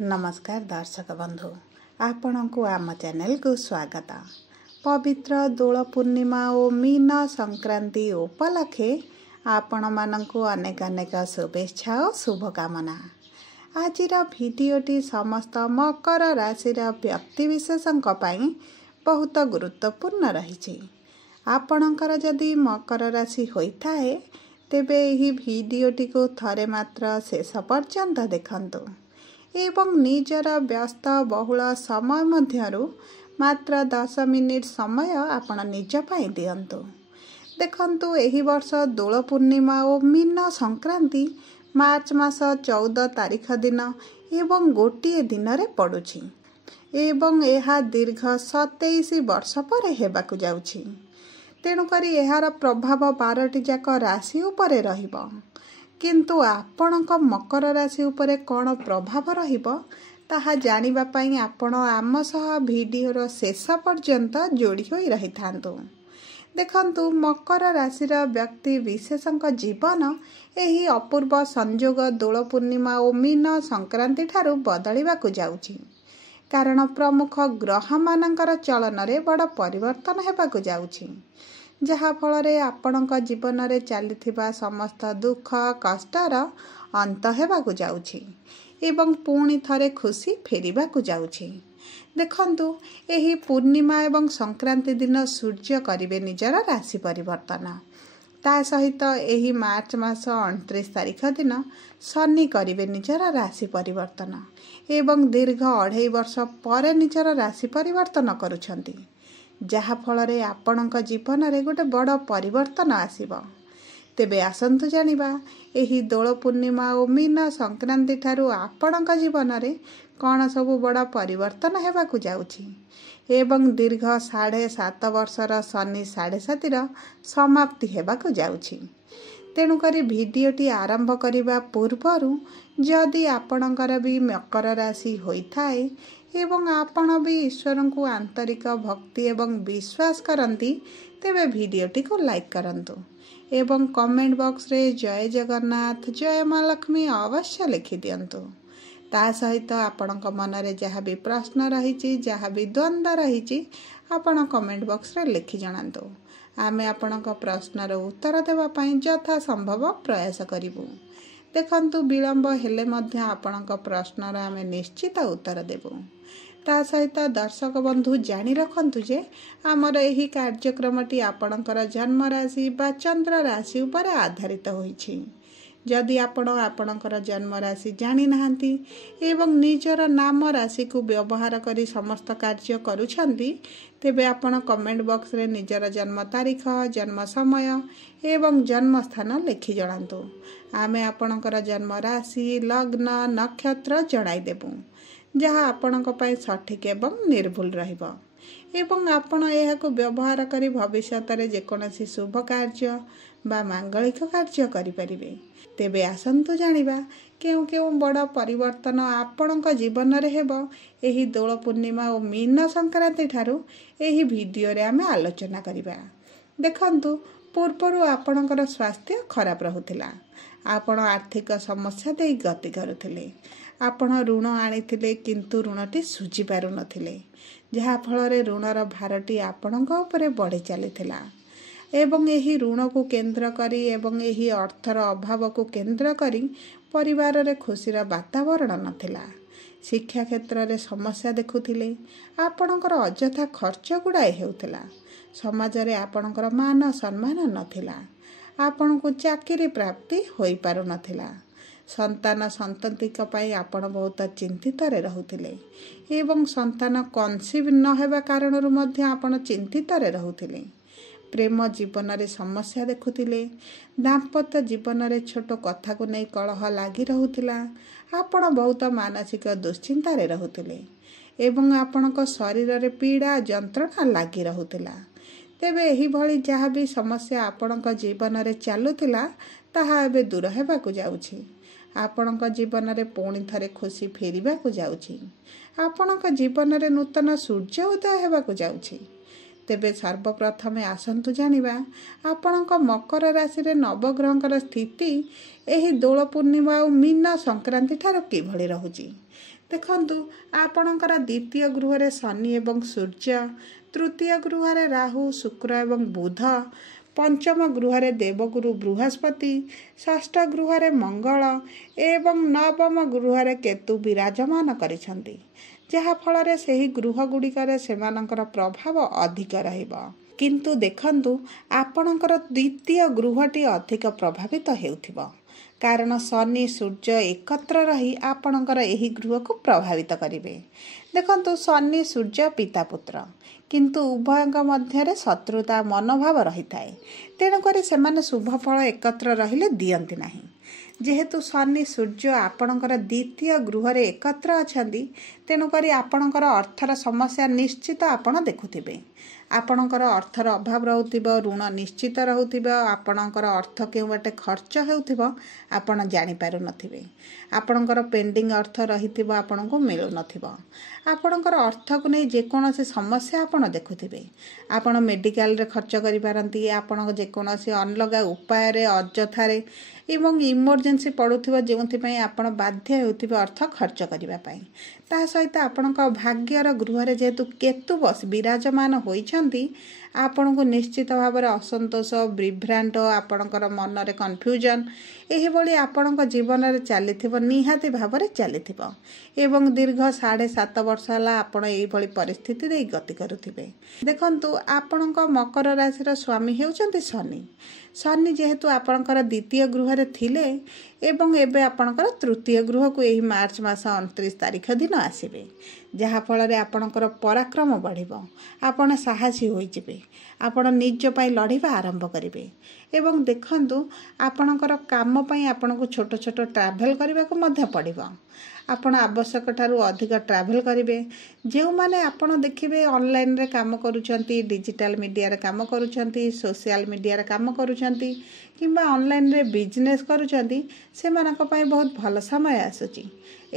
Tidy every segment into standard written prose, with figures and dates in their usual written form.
नमस्कार दर्शक बंधु आपण को आम चैनल को स्वागत। पवित्र दोल पूर्णिमा और मीन संक्रांति उपलक्षे आपण मानकु अनेक अनेक शुभेच्छा और शुभकामना। आज भिडियोटी समस्त मकर राशि व्यक्तिविशेषों बहुत गुरुत्वपूर्ण रही। आपणकर जदि मकर राशि होता है तेबे यही भिडियोटी को थरे मात्र शेष पर्यंत देखंतु एवं निजर व्यस्त बहुल समय मध्यरु मात्र 10 मिनिट समय आपण निज पाई दियंतु। देखंतु एही वर्ष दोल पूर्णिमा और मीन संक्रांति मार्च मास 14 तारिख दिन एवं गोटे दिन रे पड़ुछि एवं यह दीर्घ 27 वर्ष पर हेबाकु जाउछि। तेणुकरी यार प्रभाव 12टी जाक राशि उपरे रहिबो, किंतु आपणक मकर राशि उपरे कौन प्रभाव रहिबो ताहा जानिबा पई आपण आम सह भिडियोर शेष पर्यंत जोड़ी होई रही थांतु। देखंतु मकर राशिर व्यक्ति विशेषक जीवन एही अपूर्व संयोग दोल पूर्णिमा और मीन संक्रांति ठारू बदलिबाकु जाउछि, कारण प्रमुख ग्रह मानकर चलन रे बड़ परिवर्तन हेबाकु जाउछि, जहा फल रे आपणक जीवन रे चलिथिबा समस्त दुख कष्टर अंत हेबाकु जाउछि एवं पुणी थरे खुशी फेरिबाकु जाउछि। देखंतु एही पूर्णिमा एवं संक्रांति दिन सूर्य करिवे निजर राशि परिवर्तन। ता सहित एही मार्च मास 29 तारिख दिन शनि करिवे निजर राशि परिवर्तन एवं दीर्घ 2.5 वर्ष पर निजर राशि परिवर्तन करुछंती, जहा फल रे आपणक जीवन रे गोटे बड़ परिवर्तन आसीबो। तेबे आसंतु जानिबा एही दोल पूर्णिमा और मीन संक्रांति ठारू आपणक जीवन रे कौन सबु बड़ परिवर्तन हेबाकु जाउछि एवं दीर्घ 7.5 वर्षर शनि 7.5 समाप्ति हेबाकु जाउछि। तेणुकरी भिडियोटी आरंभ करिबा पूर्वरु जदि आपणकर भी मकर राशि होइथाए एवं आपण भी ईश्वर को आंतरिक भक्ति एवं विश्वास करती तेबे भिडियोटी को लाइक करंतु एवं कमेंट बॉक्स रे जय जगन्नाथ जय माँ लक्ष्मी अवश्य लिखि दियंतु। ता सहित आपणक मन रे जहाँ भी प्रश्न रही जहाँ भी द्वंद्व रही आपण कमेंट बॉक्स रे लिखि जणांतु। आमे आपणक प्रश्नर उत्तर देवा पई यथा संभव प्रयास करिवु। देखंतु विलंब हेले मध्य आपणक प्रश्नर आमे निश्चित उत्तर देबु। ता सहित दर्शक बंधु जानी रखंतु जे आमर एही कार्यक्रमटी आपणकर जन्म राशि बा चंद्र राशि उपर आधारित होईछि। जदि आपण आपणकर जन्म राशि जानी नाहंती एवं निजर नाम राशि को व्यवहार करी समस्त कार्य करूछंती तेबे आपण कमेंट बॉक्स रे निजर जन्म तारीख जन्म समय एवं जन्म स्थान लिखि जणांतु। आमे आपणकर जन्म राशि लग्न नक्षत्र जणाई देबु, जहाँ आपणक पई सठिक एवं निर्भुल रहिबो एवं आपण एहाको व्यवहार करी भविष्यत रे जेकोनसी शुभ कार्य बा मांगलिक कार्य करि परिबे। तेबे आसंतु जानिबा केउ केउ बड़ परिवर्तन आपणक जीवन रे हेबो एही दोल पूर्णिमा और मीन संक्रांति ठारू एही भिडियो रे आमे आलोचना करिबा। देखंतु पूर्वरु आपणकर स्वास्थ्य खराब रहुथिला, आपण आर्थिक समस्या देई गति करुथिले, आपण ऋण आनिथिले किंतु ऋणटी सुझी पारु नथिले, जहा फल रे ऋणर भारटी आपणक उपरे बढ़ी चलिथिला एवं एही ऋण को केंद्र करी एवं एही अर्थर अभाव को केंद्र करी परिवार रे खुशीर वातावरण नथिला। शिक्षा क्षेत्र रे समस्या देखुथिले, आपणकर अजथा खर्च गुड़ाए हेउथिला, समाज रे आपणकर मान सम्मान नथिला, आपण को चाकरी प्राप्ति होई पारु नथिला, संतान संततिक पई आपण बहुत चिंतित रे रहुथिले एवं संतान कन्सीव न हेबा कारणरु मध्ये आपण चिंतित रे रहुथिले। प्रेम जीवन रे समस्या देखुथिले, दाम्पत्य जीवन रे छोट कथा को नै कलह लागि रहुथिला, आपण बहुत मानसिक दुश्चिंता रे रहुथिले एवं आपणक शरीर रे पीड़ा जंत्रणा लागि रहुथिला। तेबे एही भली जहा भी समस्या आपणक जीवन रे चालुथिला ताहा एबे दूर हेबाकु जाउछि। आपणक जीवन रे पुणी थरे खुशी फेरिबाकु जाउछि। आपणक जीवन रे नूतन सूर्य उदय हेबाकु जाउछि। तेबे सर्वप्रथमे आसंतु जानिबा आपणक मकर राशि रे नवग्रहंकर स्थिति एही दोल पूर्णिमा और मीन संक्रांति ठार किभଳି रहुछि। ଦେଖନ୍ତୁ ଆପଣଙ୍କର ଦ୍ୱିତୀୟ ଗୃହରେ ଶନି ଏବଂ ସୂର୍ଯ୍ୟ, ତୃତୀୟ ଗୃହରେ ରାହୁ, ଶୁକ୍ର ଏବଂ ବୁଧ, ପଞ୍ଚମ ଗୃହରେ ଦେବଗୁରୁ ବୃହସ୍ପତି, ଷଷ୍ଠ ଗୃହରେ ମଙ୍ଗଳ ଏବଂ ନବମ ଗୃହରେ କେତୁ ବିରାଜମାନ କରିଛନ୍ତି, ଯାହାଫଳରେ ସେହି ଗୃହଗୁଡ଼ିକରେ ସେମାନଙ୍କର ପ୍ରଭାବ ଅଧିକ ରହିବ। କିନ୍ତୁ ଦେଖନ୍ତୁ ଆପଣଙ୍କର ଦ୍ୱିତୀୟ ଗୃହଟି ଅଧିକ ପ୍ରଭାବିତ ହେଉଥିବ, କାରଣ ଶନି ସୂର୍ଯ୍ୟ ଏକତ୍ର ରହି ଆପଣଙ୍କର ଏହି ଗୃହକୁ ପ୍ରଭାବିତ କରିବେ। ଦେଖନ୍ତୁ ଶନି ସୂର୍ଯ୍ୟ ପିତା ପୁତ୍ର, କିନ୍ତୁ ଉଭୟଙ୍କ ମଧ୍ୟରେ ଶତ୍ରୁତା ମନୋଭାବ ରହିଥାଏ। ତେଣୁକରି ସେମାନେ ଶୁଭ ଫଳ ଏକତ୍ର ରହିଲେ ଦିଅନ୍ତି ନାହିଁ। ଯେହେତୁ ଶନି ସୂର୍ଯ୍ୟ ଆପଣଙ୍କର ଦ୍ୱିତୀୟ ଗୃହରେ ଏକତ୍ର ଅଛନ୍ତି, ତେଣୁକରି ଆପଣଙ୍କର ଅର୍ଥର ସମସ୍ୟା ନିଶ୍ଚିତ ଆପଣ ଦେଖୁଥିବେ। ଆପଣଙ୍କର ଅର୍ଥର ଅଭାବ ରହୁଥିବ, ଋଣ ନିଶ୍ଚିତ ରହୁଥିବ, ଆପଣଙ୍କର ଅର୍ଥ କେଉଁ ବାଟେ ଖର୍ଚ୍ଚ ହେଉଥିବ ଆପଣ ଜାଣିପାରୁନଥିବେ। ଆପଣଙ୍କର ପେଣ୍ଡିଂ ଅର୍ଥ ରହିଥିବ, ଆପଣଙ୍କୁ ମିଳୁନଥିବ। ଆପଣଙ୍କର ଅର୍ଥକୁ ନେଇ ଯେକୌଣସି ସମସ୍ୟା ଆପଣ ଦେଖୁଥିବେ। ଆପଣ ମେଡ଼ିକାଲରେ ଖର୍ଚ୍ଚ କରିପାରନ୍ତି, ଆପଣଙ୍କ ଯେକୌଣସି ଅଲଗା ଉପାୟରେ ଅଯଥାରେ ଏବଂ ଇମର୍ଜେନ୍ସି ପଡ଼ୁଥିବ, ଯେଉଁଥିପାଇଁ ଆପଣ ବାଧ୍ୟ ହେଉଥିବେ ଅର୍ଥ ଖର୍ଚ୍ଚ କରିବା ପାଇଁ। ତା ସହିତ ଆପଣଙ୍କ ଭାଗ୍ୟର ଗୃହରେ ଯେହେତୁ କେତୁ ବିରାଜମାନ ହୋଇଛନ୍ତି, ଆପଣଙ୍କୁ ନିଶ୍ଚିତ ଭାବରେ ଅସନ୍ତୋଷ, ବିଭ୍ରାନ୍ତ, ଆପଣଙ୍କର ମନରେ କନଫ୍ୟୁଜନ୍ ଏହିଭଳି ଆପଣଙ୍କ ଜୀବନରେ ଚାଲିଥିବ, ନିହାତି ଭାବରେ ଚାଲିଥିବ ଏବଂ ଦୀର୍ଘ 7.5 ବର୍ଷ ହେଲା ଆପଣ ଏଇଭଳି ପରିସ୍ଥିତି ଦେଇ ଗତି କରୁଥିବେ। ଦେଖନ୍ତୁ ଆପଣଙ୍କ ମକର ରାଶିର ସ୍ୱାମୀ ହେଉଛନ୍ତି ଶନି। ଶନି ଯେହେତୁ ଆପଣଙ୍କର ଦ୍ୱିତୀୟ ଗୃହରେ ଥିଲେ ଏବଂ ଏବେ ଆପଣଙ୍କର ତୃତୀୟ ଗୃହକୁ ଏହି ମାର୍ଚ୍ଚ ମାସ 29 ତାରିଖ ଦିନ ଆସିବେ, ଯାହାଫଳରେ ଆପଣଙ୍କର ପରାକ୍ରମ ବଢ଼ିବ, ଆପଣ ସାହସୀ ହୋଇଯିବେ, ଆପଣ ନିଜ ପାଇଁ ଲଢ଼ିବା ଆରମ୍ଭ କରିବେ। ଏବଂ ଦେଖନ୍ତୁ ଆପଣଙ୍କର କାମ ପାଇଁ ଆପଣଙ୍କୁ ଛୋଟ ଛୋଟ ଟ୍ରାଭେଲ୍ କରିବାକୁ ମଧ୍ୟ ପଡ଼ିବ। ଆପଣ ଆବଶ୍ୟକ ଠାରୁ ଅଧିକ ଟ୍ରାଭେଲ୍ କରିବେ। ଯେଉଁମାନେ ଆପଣ ଦେଖିବେ ଅନଲାଇନ୍ରେ କାମ କରୁଛନ୍ତି, ଡିଜିଟାଲ ମିଡ଼ିଆରେ କାମ କରୁଛନ୍ତି, ସୋସିଆଲ ମିଡ଼ିଆରେ କାମ କରୁଛନ୍ତି କିମ୍ବା ଅନଲାଇନ୍ରେ ବିଜନେସ୍ କରୁଛନ୍ତି, ସେମାନଙ୍କ ପାଇଁ ବହୁତ ଭଲ ସମୟ ଆସୁଛି।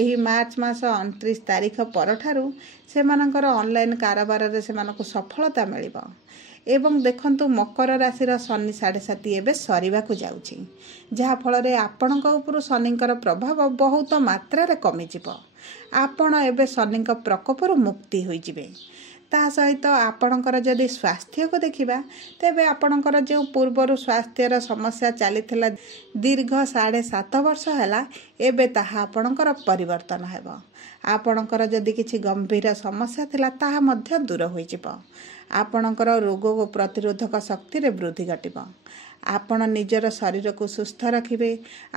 ଏହି ମାର୍ଚ୍ଚ ମାସ 29 ତାରିଖ ପରଠାରୁ ସେମାନଙ୍କର ଅନଲାଇନ୍ କାରବାରରେ ସେମାନଙ୍କୁ ସଫଳତା ମିଳିବ। ଏବଂ ଦେଖନ୍ତୁ ମକର ରାଶିର ଶନି 7.5 ଏବେ ସରିବାକୁ ଯାଉଛି, ଯାହାଫଳରେ ଆପଣଙ୍କ ଉପରୁ ଶନିଙ୍କର ପ୍ରଭାବ ବହୁତ ମାତ୍ରାରେ କମିଯିବ। ଆପଣ ଏବେ ଶନିଙ୍କ ପ୍ରକୋପରୁ ମୁକ୍ତି ହୋଇଯିବେ। ତା ସହିତ ଆପଣଙ୍କର ଯଦି ସ୍ୱାସ୍ଥ୍ୟକୁ ଦେଖିବା, ତେବେ ଆପଣଙ୍କର ଯେଉଁ ପୂର୍ବରୁ ସ୍ୱାସ୍ଥ୍ୟର ସମସ୍ୟା ଚାଲିଥିଲା ଦୀର୍ଘ 7.5 ବର୍ଷ ହେଲା, ଏବେ ତାହା ଆପଣଙ୍କର ପରିବର୍ତ୍ତନ ହେବ। ଆପଣଙ୍କର ଯଦି କିଛି ଗମ୍ଭୀର ସମସ୍ୟା ଥିଲା, ତାହା ମଧ୍ୟ ଦୂର ହୋଇଯିବ। ଆପଣଙ୍କର ରୋଗ ପ୍ରତିରୋଧକ ଶକ୍ତିରେ ବୃଦ୍ଧି ଘଟିବ। ଆପଣ ନିଜର ଶରୀରକୁ ସୁସ୍ଥ ରଖିବେ।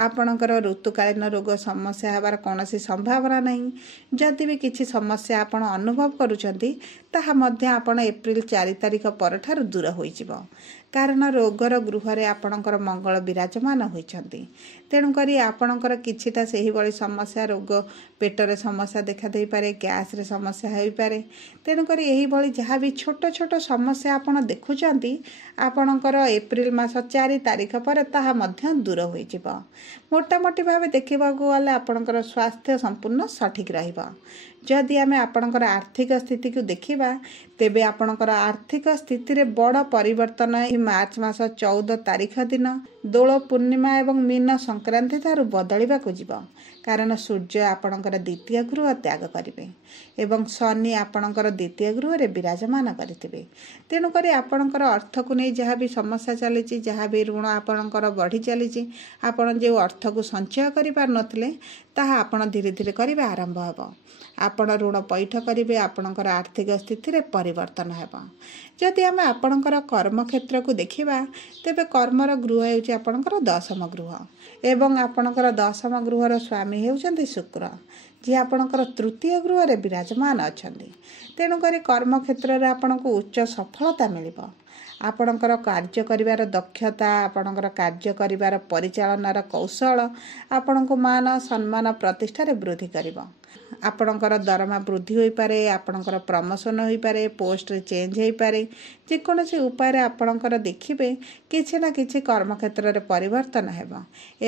ଆପଣଙ୍କର ଋତୁକାଳୀନ ରୋଗ ସମସ୍ୟା ହେବାର କୌଣସି ସମ୍ଭାବନା ନାହିଁ। ଯଦି ବି କିଛି ସମସ୍ୟା ଆପଣ ଅନୁଭବ କରୁଛନ୍ତି, ତାହା ମଧ୍ୟ ଆପଣ ଏପ୍ରିଲ 4 ତାରିଖ ପରଠାରୁ ଦୂର ହୋଇଯିବ, କାରଣ ରୋଗର ଗୃହରେ ଆପଣଙ୍କର ମଙ୍ଗଳ ବିରାଜମାନ ହୋଇଛନ୍ତି। ତେଣୁକରି ଆପଣଙ୍କର କିଛିଟା ସେହିଭଳି ସମସ୍ୟା, ରୋଗ, ପେଟରେ ସମସ୍ୟା ଦେଖାଦେଇପାରେ, ଗ୍ୟାସ୍ରେ ସମସ୍ୟା ହୋଇପାରେ। ତେଣୁକରି ଏହିଭଳି ଯାହା ବି ଛୋଟ ଛୋଟ ସମସ୍ୟା ଆପଣ ଦେଖୁଛନ୍ତି, ଆପଣଙ୍କର ଏପ୍ରିଲ ମାସ 4 ତାରିଖ ପରେ ତାହା ମଧ୍ୟ ଦୂର ହୋଇଯିବ। ମୋଟାମୋଟି ଭାବେ ଦେଖିବାକୁ ଗଲେ ଆପଣଙ୍କର ସ୍ୱାସ୍ଥ୍ୟ ସମ୍ପୂର୍ଣ୍ଣ ସଠିକ୍ ରହିବ। ଯଦି ଆମେ ଆପଣଙ୍କର ଆର୍ଥିକ ସ୍ଥିତିକୁ ଦେଖିବା, ତେବେ ଆପଣଙ୍କର ଆର୍ଥିକ ସ୍ଥିତିରେ ବଡ଼ ପରିବର୍ତ୍ତନ ଏହି ମାର୍ଚ୍ଚ ମାସ 14 ତାରିଖ ଦିନ ଦୋଳ ପୂର୍ଣ୍ଣିମା ଏବଂ ମୀନ ସଂକ୍ରାନ୍ତି ଠାରୁ ବଦଳିବାକୁ ଯିବ, କାରଣ ସୂର୍ଯ୍ୟ ଆପଣଙ୍କର ଦ୍ୱିତୀୟ ଗୃହ ତ୍ୟାଗ କରିବେ ଏବଂ ଶନି ଆପଣଙ୍କର ଦ୍ୱିତୀୟ ଗୃହରେ ବିରାଜମାନ କରିଥିବେ। ତେଣୁକରି ଆପଣଙ୍କର ଅର୍ଥକୁ ନେଇ ଯାହା ବି ସମସ୍ୟା ଚାଲିଛି, ଯାହା ବି ଋଣ ଆପଣଙ୍କର ବଢ଼ି ଚାଲିଛି, ଆପଣ ଯେଉଁ ଅର୍ଥକୁ ସଞ୍ଚୟ କରିପାରୁନଥିଲେ, ତାହା ଆପଣ ଧୀରେ ଧୀରେ କରିବା ଆରମ୍ଭ ହେବ। ଆପଣ ଋଣ ପଇଠ କରିବେ, ଆପଣଙ୍କର ଆର୍ଥିକ ସ୍ଥିତିରେ ପରିବର୍ତ୍ତନ ହେବ। ଯଦି ଆମେ ଆପଣଙ୍କର କର୍ମକ୍ଷେତ୍ରକୁ ଦେଖିବା, ତେବେ କର୍ମର ଗୃହ ହେଉଛି ଆପଣଙ୍କର 10ମ ଗୃହ ଏବଂ ଆପଣଙ୍କର 10ମ ଗୃହର ସ୍ୱାମୀ ହେଉଛନ୍ତି ଶୁକ୍ର, ଯିଏ ଆପଣଙ୍କର ତୃତୀୟ ଗୃହରେ ବିରାଜମାନ ଅଛନ୍ତି। ତେଣୁକରି କର୍ମକ୍ଷେତ୍ରରେ ଆପଣଙ୍କୁ ଉଚ୍ଚ ସଫଳତା ମିଳିବ। ଆପଣଙ୍କର କାର୍ଯ୍ୟ କରିବାର ଦକ୍ଷତା, ଆପଣଙ୍କର କାର୍ଯ୍ୟ କରିବାର ପରିଚାଳନାର କୌଶଳ ଆପଣଙ୍କୁ ମାନ, ସମ୍ମାନ, ପ୍ରତିଷ୍ଠାରେ ବୃଦ୍ଧି କରିବ। ଆପଣଙ୍କର ଦରମା ବୃଦ୍ଧି ହୋଇପାରେ, ଆପଣଙ୍କର ପ୍ରମୋସନ୍ ହୋଇପାରେ, ପୋଷ୍ଟରେ ଚେଞ୍ଜ ହୋଇପାରେ। ଯେକୌଣସି ଉପାୟରେ ଆପଣଙ୍କର ଦେଖିବେ କିଛି ନା କିଛି କର୍ମକ୍ଷେତ୍ରରେ ପରିବର୍ତ୍ତନ ହେବ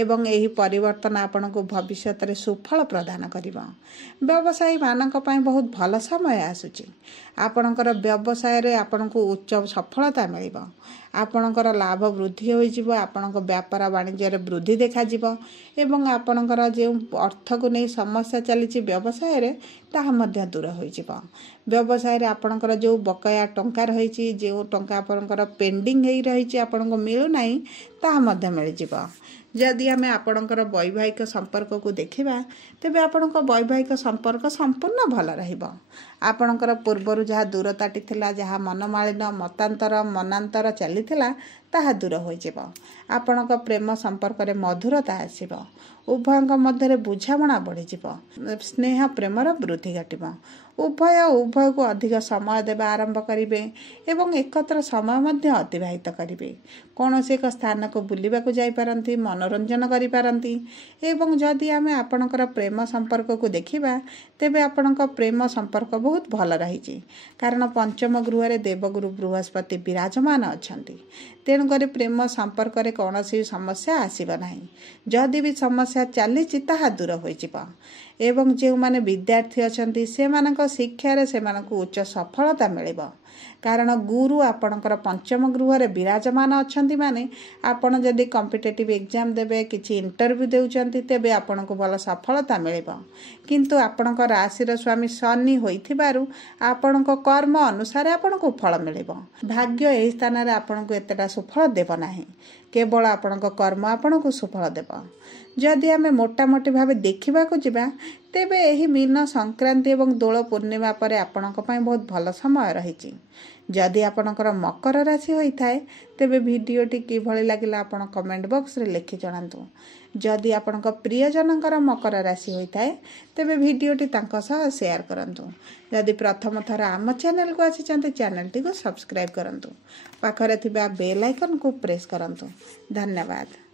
ଏବଂ ଏହି ପରିବର୍ତ୍ତନ ଆପଣଙ୍କୁ ଭବିଷ୍ୟତରେ ସୁଫଳ ପ୍ରଦାନ କରିବ। ବ୍ୟବସାୟୀମାନଙ୍କ ପାଇଁ ବହୁତ ଭଲ ସମୟ ଆସୁଛି। ଆପଣଙ୍କର ବ୍ୟବସାୟରେ ଆପଣଙ୍କୁ ଉଚ୍ଚ ସଫଳତା ମିଳିବ। ଆପଣଙ୍କର ଲାଭ ବୃଦ୍ଧି ହୋଇଯିବ, ଆପଣଙ୍କ ବ୍ୟାପାର ବାଣିଜ୍ୟରେ ବୃଦ୍ଧି ଦେଖାଯିବ ଏବଂ ଆପଣଙ୍କର ଯେଉଁ ଅର୍ଥକୁ ନେଇ ସମସ୍ୟା ଚାଲିଛି, ବ୍ୟବସାୟରେ ତାହା ମଧ୍ୟ ଦୂର ହୋଇଯିବ। ବ୍ୟବସାୟରେ ଆପଣଙ୍କର ଯେଉଁ ବକେୟା ଟଙ୍କା ରହିଛି, ଯେଉଁ ଟଙ୍କା ଆପଣଙ୍କର ପେଣ୍ଡିଂ ହେଇ ରହିଛି ଆପଣଙ୍କୁ ମିଳୁନାହିଁ, ତାହା ମଧ୍ୟ ମିଳିଯିବ। ଯଦି ଆମେ ଆପଣଙ୍କର ବୈବାହିକ ସମ୍ପର୍କକୁ ଦେଖିବା, ତେବେ ଆପଣଙ୍କ ବୈବାହିକ ସମ୍ପର୍କ ସମ୍ପୂର୍ଣ୍ଣ ଭଲ ରହିବ। ଆପଣଙ୍କର ପୂର୍ବରୁ ଯାହା ଦୂରତାଟି ଥିଲା, ଯାହା ମନମାଳିନ ମନାନ୍ତର ଚାଲିଥିଲା, ତାହା ଦୂର ହୋଇଯିବ। ଆପଣଙ୍କ ପ୍ରେମ ସମ୍ପର୍କରେ ମଧୁରତା ଆସିବ। ଉଭୟଙ୍କ ମଧ୍ୟରେ ବୁଝାମଣା ବଢ଼ିଯିବ। ସ୍ନେହ ପ୍ରେମର ବୃଦ୍ଧି ଘଟିବ। ଉଭୟକୁ ଅଧିକ ସମୟ ଦେବା ଆରମ୍ଭ କରିବେ ଏବଂ ଏକତ୍ର ସମୟ ମଧ୍ୟ ଅତିବାହିତ କରିବେ। କୌଣସି ଏକ ସ୍ଥାନକୁ ବୁଲିବାକୁ ଯାଇପାରନ୍ତି, ମନୋରଞ୍ଜନ କରିପାରନ୍ତି। ଏବଂ ଯଦି ଆମେ ଆପଣଙ୍କର ପ୍ରେମ ସମ୍ପର୍କକୁ ଦେଖିବା, ତେବେ ଆପଣଙ୍କ ପ୍ରେମ ସମ୍ପର୍କ ବହୁତ ଭଲ ରହିଛି। କାରଣ ପଞ୍ଚମ ଗୃହରେ ଦେବଗୁରୁ ବୃହସ୍ପତି ବିରାଜମାନ ଅଛନ୍ତି। ତେଣୁକରି ପ୍ରେମ ସମ୍ପର୍କରେ କୌଣସି ସମସ୍ୟା ଆସିବ ନାହିଁ। ଯଦି ବି ସମସ୍ୟା ଚାଲିଛି ତାହା ଦୂର ହୋଇଯିବ। ଏବଂ ଯେଉଁମାନେ ବିଦ୍ୟାର୍ଥୀ ଅଛନ୍ତି ସେମାନଙ୍କ ଶିକ୍ଷାରେ ସେମାନଙ୍କୁ ଉଚ୍ଚ ସଫଳତା ମିଳିବ। କାରଣ ଗୁରୁ ଆପଣଙ୍କର ପଞ୍ଚମ ଗୃହରେ ବିରାଜମାନ ଅଛନ୍ତି ମାନେ ଆପଣ ଯଦି କମ୍ପିଟେଟିଭ୍ ଏକ୍ଜାମ୍ ଦେବେ, କିଛି ଇଣ୍ଟରଭ୍ୟୁ ଦେଉଛନ୍ତି, ତେବେ ଆପଣଙ୍କୁ ଭଲ ସଫଳତା ମିଳିବ। କିନ୍ତୁ ଆପଣଙ୍କ ରାଶିର ସ୍ୱାମୀ ଶନି ହୋଇଥିବାରୁ ଆପଣଙ୍କ କର୍ମ ଅନୁସାରେ ଆପଣଙ୍କୁ ଫଳ ମିଳିବ। ଭାଗ୍ୟ ଏହି ସ୍ଥାନରେ ଆପଣଙ୍କୁ ଏତେଟା ସୁଫଳ ଦେବ ନାହିଁ। କେବଳ ଆପଣଙ୍କ କର୍ମ ଆପଣଙ୍କୁ ସୁଫଳ ଦେବ। ଯଦି ଆମେ ମୋଟାମୋଟି ଭାବେ ଦେଖିବାକୁ ଯିବା, ତେବେ ଏହି ମୀନ ସଂକ୍ରାନ୍ତି ଏବଂ ଦୋଳ ପୂର୍ଣ୍ଣିମା ପରେ ଆପଣଙ୍କ ପାଇଁ ବହୁତ ଭଲ ସମୟ ରହିଛି। ଯଦି ଆପଣଙ୍କର ମକର ରାଶି ହୋଇଥାଏ, ତେବେ ଭିଡ଼ିଓଟି କିଭଳି ଲାଗିଲା ଆପଣ କମେଣ୍ଟ ବକ୍ସରେ ଲେଖି ଜଣାନ୍ତୁ। ଯଦି ଆପଣଙ୍କ ପ୍ରିୟଜନଙ୍କର ମକର ରାଶି ହୋଇଥାଏ, ତେବେ ଭିଡ଼ିଓଟି ତାଙ୍କ ସହ ସେୟାର କରନ୍ତୁ। ଯଦି ପ୍ରଥମ ଥର ଆମ ଚ୍ୟାନେଲକୁ ଆସିଛନ୍ତି, ଚ୍ୟାନେଲଟିକୁ ସବସ୍କ୍ରାଇବ୍ କରନ୍ତୁ। ପାଖରେ ଥିବା ବେଲ୍ ଆଇକନ୍କୁ ପ୍ରେସ୍ କରନ୍ତୁ। ଧନ୍ୟବାଦ।